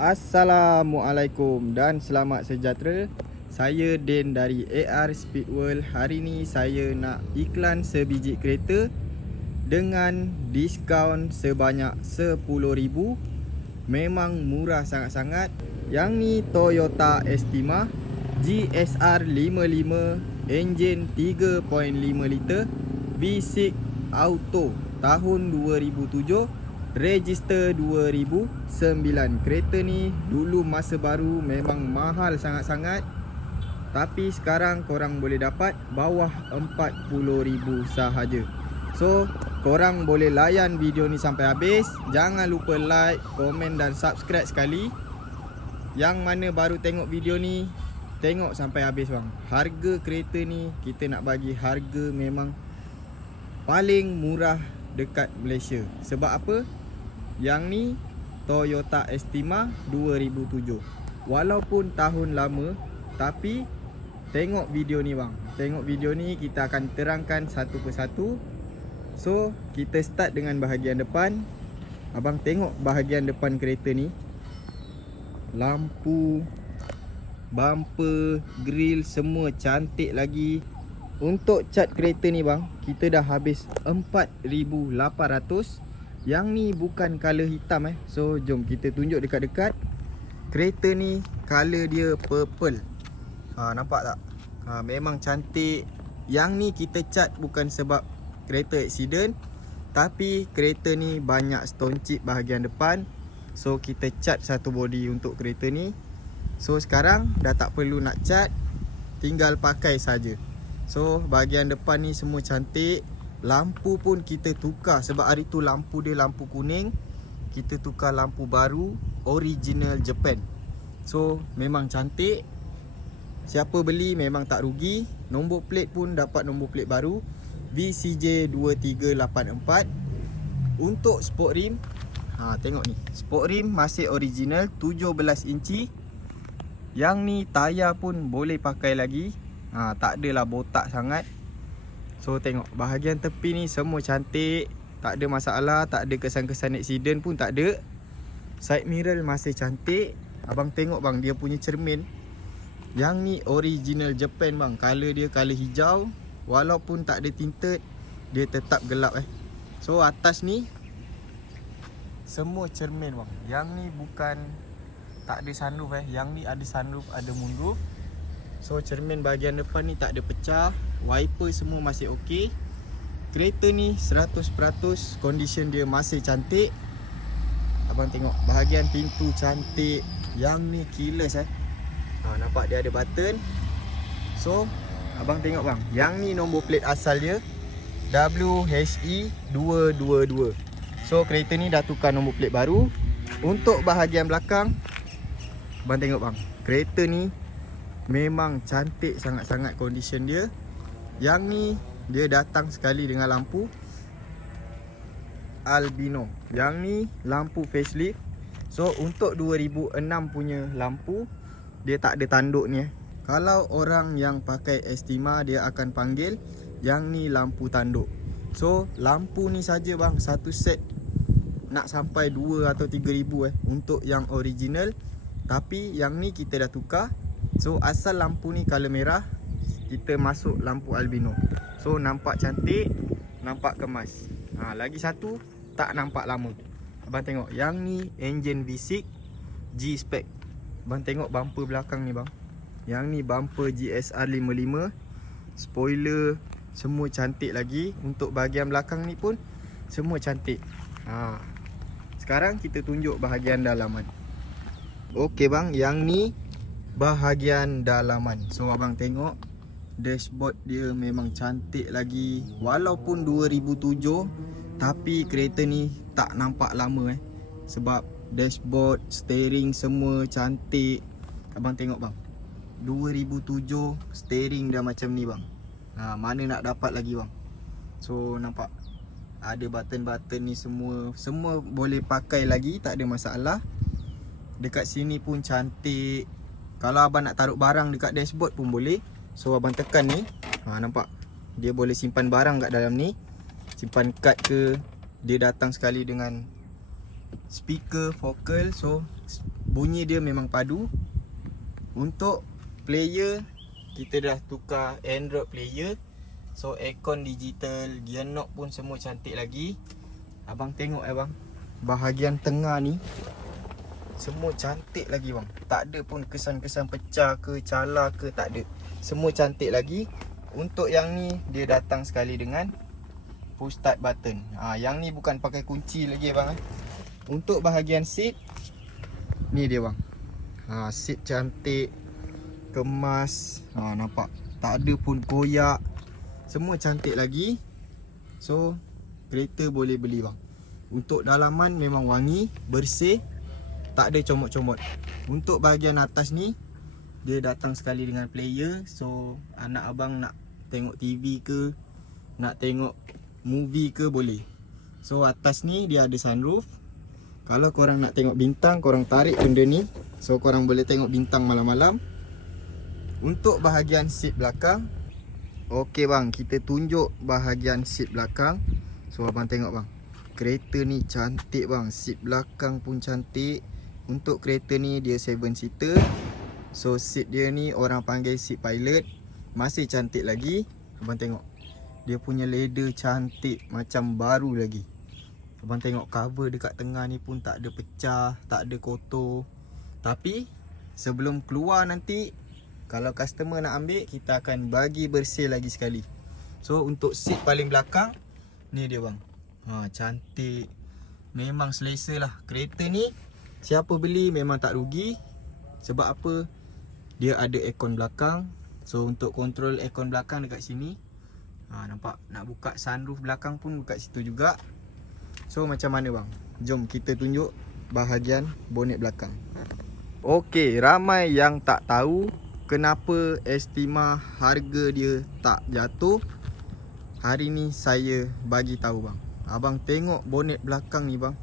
Assalamualaikum dan selamat sejahtera. Saya Din dari AR Speed World. Hari ni saya nak iklan sebiji kereta dengan diskaun sebanyak RM10,000. Memang murah sangat-sangat. Yang ni Toyota Estima GSR 55, enjin 3.5 liter, V6 auto, tahun 2007, register 2009. Kereta ni dulu masa baru memang mahal sangat-sangat, tapi sekarang korang boleh dapat bawah RM40,000 sahaja. So korang boleh layan video ni sampai habis. Jangan lupa like, komen dan subscribe sekali. Yang mana baru tengok video ni, tengok sampai habis bang. Harga kereta ni kita nak bagi harga memang paling murah dekat Malaysia. Sebab apa? Yang ni Toyota Estima 2007. Walaupun tahun lama, tapi tengok video ni bang. Tengok video ni, kita akan terangkan satu persatu. So kita start dengan bahagian depan. Abang tengok bahagian depan kereta ni. Lampu, bumper, grill semua cantik lagi. Untuk cat kereta ni bang, kita dah habis 4,800. Yang ni bukan color hitam So jom kita tunjuk dekat-dekat. Kereta ni color dia purple. Nampak tak? Memang cantik. Yang ni kita cat bukan sebab kereta accident, tapi kereta ni banyak stone chip bahagian depan. So kita cat satu body untuk kereta ni. So sekarang dah tak perlu nak cat, tinggal pakai saja. So bahagian depan ni semua cantik. Lampu pun kita tukar, sebab hari tu lampu dia lampu kuning. Kita tukar lampu baru, original Japan. So memang cantik. Siapa beli memang tak rugi. Nombor plate pun dapat nombor plate baru, VCJ2384. Untuk sport rim, tengok ni, sport rim masih original 17 inci. Yang ni tayar pun boleh pakai lagi. Tak adalah botak sangat. So tengok bahagian tepi ni semua cantik, tak ada masalah, tak ada kesan-kesan accident pun tak ada. Side mirror masih cantik. Abang tengok bang, dia punya cermin. Yang ni original Japan bang. Color dia color hijau. Walaupun tak ada tinted, dia tetap gelap So atas ni semua cermin bang. Yang ni bukan, tak ada sunroof Yang ni ada sunroof, ada moonroof. So cermin bahagian depan ni tak ada pecah. Wiper semua masih okey. Kereta ni 100% condition dia masih cantik. Abang tengok bahagian pintu cantik. Yang ni keyless nampak dia ada button. So abang tengok bang, yang ni nombor plate asal dia WHE222. So kereta ni dah tukar nombor plate baru. Untuk bahagian belakang, abang tengok bang, kereta ni memang cantik sangat-sangat condition dia. Yang ni dia datang sekali dengan lampu albino. Yang ni lampu facelift. So untuk 2006 punya lampu, dia tak ada tanduk ni Kalau orang yang pakai Estima, dia akan panggil yang ni lampu tanduk. So lampu ni saja bang, satu set nak sampai 2 atau 3,000 untuk yang original. Tapi yang ni kita dah tukar. So asal lampu ni color merah, kita masuk lampu albino. So nampak cantik, nampak kemas. Lagi satu, tak nampak lama. Abang tengok, yang ni enjin V6 G-Spec. Abang tengok bumper belakang ni bang. Yang ni bumper GSR 55. Spoiler semua cantik lagi. Untuk bahagian belakang ni pun semua cantik. Sekarang kita tunjuk bahagian dalaman. Okey bang, yang ni bahagian dalaman. So abang tengok, dashboard dia memang cantik lagi. Walaupun 2007, tapi kereta ni tak nampak lama sebab dashboard, steering semua cantik. Abang tengok bang, 2007 steering dah macam ni bang. Mana nak dapat lagi bang. So nampak ada button-button ni semua boleh pakai lagi, tak ada masalah. Dekat sini pun cantik. Kalau abang nak taruh barang dekat dashboard pun boleh. So abang tekan ni, nampak dia boleh simpan barang kat dalam ni. Simpan kad ke. Dia datang sekali dengan speaker focal. So bunyi dia memang padu. Untuk player, kita dah tukar Android player. So aircon digital, gear knob pun semua cantik lagi. Abang tengok bang, bahagian tengah ni semua cantik lagi bang. Tak ada pun kesan-kesan pecah ke, cala ke, tak ada. Semua cantik lagi. Untuk yang ni, dia datang sekali dengan push start button. Yang ni bukan pakai kunci lagi bang. Untuk bahagian seat, ni dia bang. Seat cantik, kemas. Nampak? Tak ada pun koyak. Semua cantik lagi. So kereta boleh beli bang. Untuk dalaman memang wangi, bersih, tak ada comot-comot. Untuk bahagian atas ni, dia datang sekali dengan player. So anak abang nak tengok TV ke, nak tengok movie ke, boleh. So atas ni dia ada sunroof. Kalau korang nak tengok bintang, korang tarik benda ni, so korang boleh tengok bintang malam-malam. Untuk bahagian seat belakang, okey bang, kita tunjuk bahagian seat belakang. So abang tengok bang, kereta ni cantik bang. Seat belakang pun cantik. Untuk kereta ni dia 7 seater. So seat dia ni orang panggil seat pilot. Masih cantik lagi. Abang tengok, dia punya leather cantik macam baru lagi. Abang tengok cover dekat tengah ni pun tak ada pecah, tak ada kotor. Tapi sebelum keluar nanti, kalau customer nak ambil, kita akan bagi bersih lagi sekali. So untuk seat paling belakang, ni dia bang. Cantik. Memang selesa lah. Kereta ni siapa beli memang tak rugi. Sebab apa? Dia ada aircon belakang. So untuk kontrol aircon belakang dekat sini. Nampak? Nak buka sunroof belakang pun buka situ juga. So macam mana bang? Jom kita tunjuk bahagian bonet belakang. Okey, ramai yang tak tahu kenapa Estima harga dia tak jatuh. Hari ni saya bagi tahu bang. Abang tengok bonet belakang ni bang.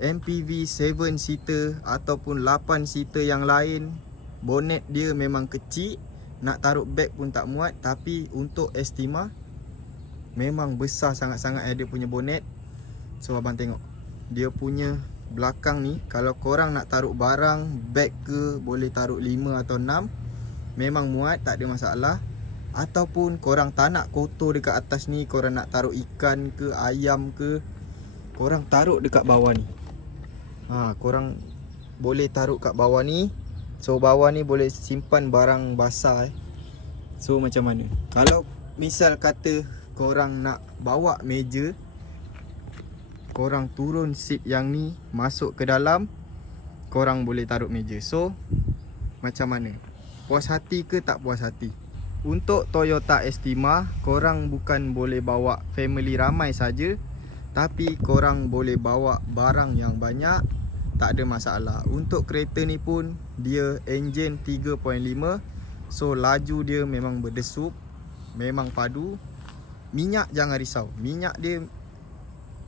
MPV 7 seater ataupun 8 seater yang lain, bonet dia memang kecil, nak taruh beg pun tak muat. Tapi untuk Estima memang besar sangat-sangat dia punya bonet. So abang tengok, dia punya belakang ni, kalau korang nak taruh barang, beg ke, boleh taruh 5 atau 6, memang muat, tak ada masalah. Ataupun korang tak nak kotor dekat atas ni, korang nak taruh ikan ke, ayam ke, korang taruh dekat bawah ni. Korang boleh taruh kat bawah ni. So bawah ni boleh simpan barang basah. So macam mana? Kalau misal kata korang nak bawa meja, korang turun seat yang ni, masuk ke dalam, korang boleh taruh meja. So macam mana? Puas hati ke tak puas hati? Untuk Toyota Estima, korang bukan boleh bawa family ramai saja, tapi korang boleh bawa barang yang banyak, tak ada masalah. Untuk kereta ni pun dia enjin 3.5. So laju dia memang berdesup, memang padu. Minyak jangan risau, minyak dia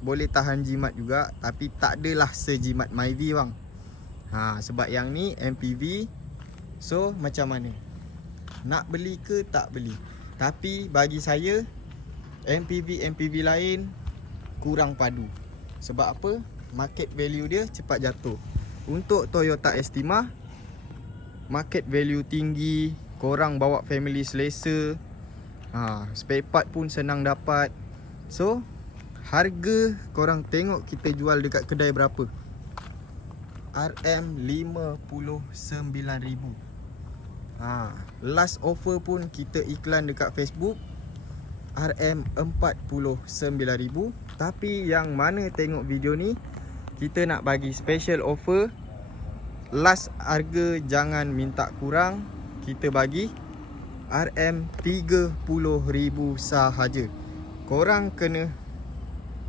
boleh tahan jimat juga, tapi tak adalah sejimat Myvi bang. Sebab yang ni MPV. So macam mana? Nak beli ke tak beli? Tapi bagi saya, MPV lain kurang padu. Sebab apa? Market value dia cepat jatuh. Untuk Toyota Estima, market value tinggi, korang bawa family selesa, spare part pun senang dapat. So harga korang tengok kita jual dekat kedai berapa? RM59,000. Last offer pun kita iklan dekat Facebook RM49,000. Tapi yang mana tengok video ni, kita nak bagi special offer. Last harga jangan minta kurang, kita bagi RM30,000 sahaja. Korang kena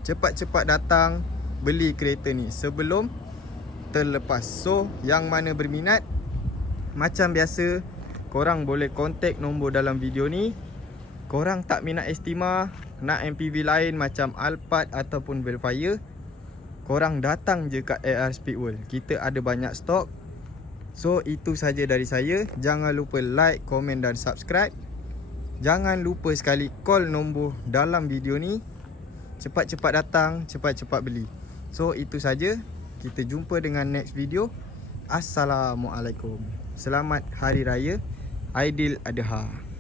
cepat-cepat datang beli kereta ni sebelum terlepas. So yang mana berminat, macam biasa, korang boleh contact nombor dalam video ni. Korang tak minat Estima, nak MPV lain macam Alphard ataupun Velfire, korang datang je kat AR Speedworld. Kita ada banyak stok. So itu saja dari saya. Jangan lupa like, komen dan subscribe. Jangan lupa sekali call nombor dalam video ni. Cepat-cepat datang, cepat-cepat beli. So itu saja. Kita jumpa dengan next video. Assalamualaikum. Selamat Hari Raya Aidil Adha.